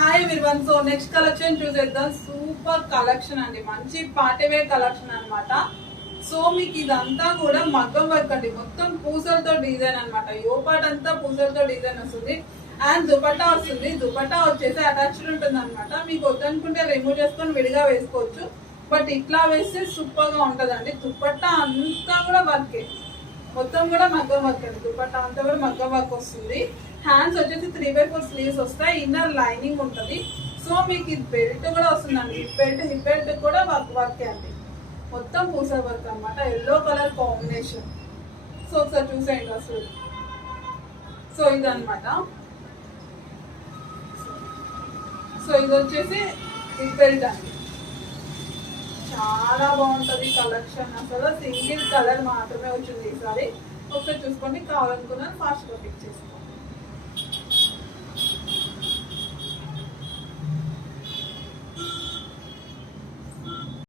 Hi everyone. So next collection చూసేద్దాం. Super collection అండి, మంచి పార్టీ వేర్ కలెక్షన్ అన్నమాట. సో మీకు ఇదంతా కూడా మగ్గం వర్క్ అండి, మొత్తం పూసలతో డిజైన్ అన్నమాట. యోపాట్ అంతా పూసలతో డిజైన్ వస్తుంది అండ్ దుపట్టా వస్తుంది. దుపట్టా వచ్చేసి అటాచ్డ్ ఉంటుంది అనమాట. మీకు వద్దనుకుంటే రిమూవ్ చేసుకొని విడిగా వేసుకోవచ్చు, బట్ ఇట్లా వేస్తే సూపర్ గా ఉంటదండి. దుపట్టా అంతా కూడా వర్కే, మొత్తం కూడా మగ్గం వర్క్ అండి. దుపట్టా అంతా కూడా మగ్గం వర్క్ వస్తుంది. హ్యాండ్స్ వచ్చేసి 3/4 స్లీవ్స్ వస్తాయి, ఇన్నర్ లైనింగ్ ఉంటుంది. సో మీకు ఇది బెల్ట్ కూడా వస్తుందండి. హిప్ బెల్ట్ కూడా వర్క్ అండి, మొత్తం పూస వర్క్ అనమాట. Yellow colour combination. సో ఒకసారి చూసేయండి అసలు. సో ఇదనమాట. సో ఇది వచ్చేసి హిప్ బెల్ట్ అండి. చాలా బాగుంటుంది కలెక్షన్. అసలు సింగిల్ కలర్ మాత్రమే వచ్చింది ఈసారి. ఒకసారి చూసుకోండి, కావాలనుకున్నాను ఫాస్ట్గా పిక్ చేసుకోండి.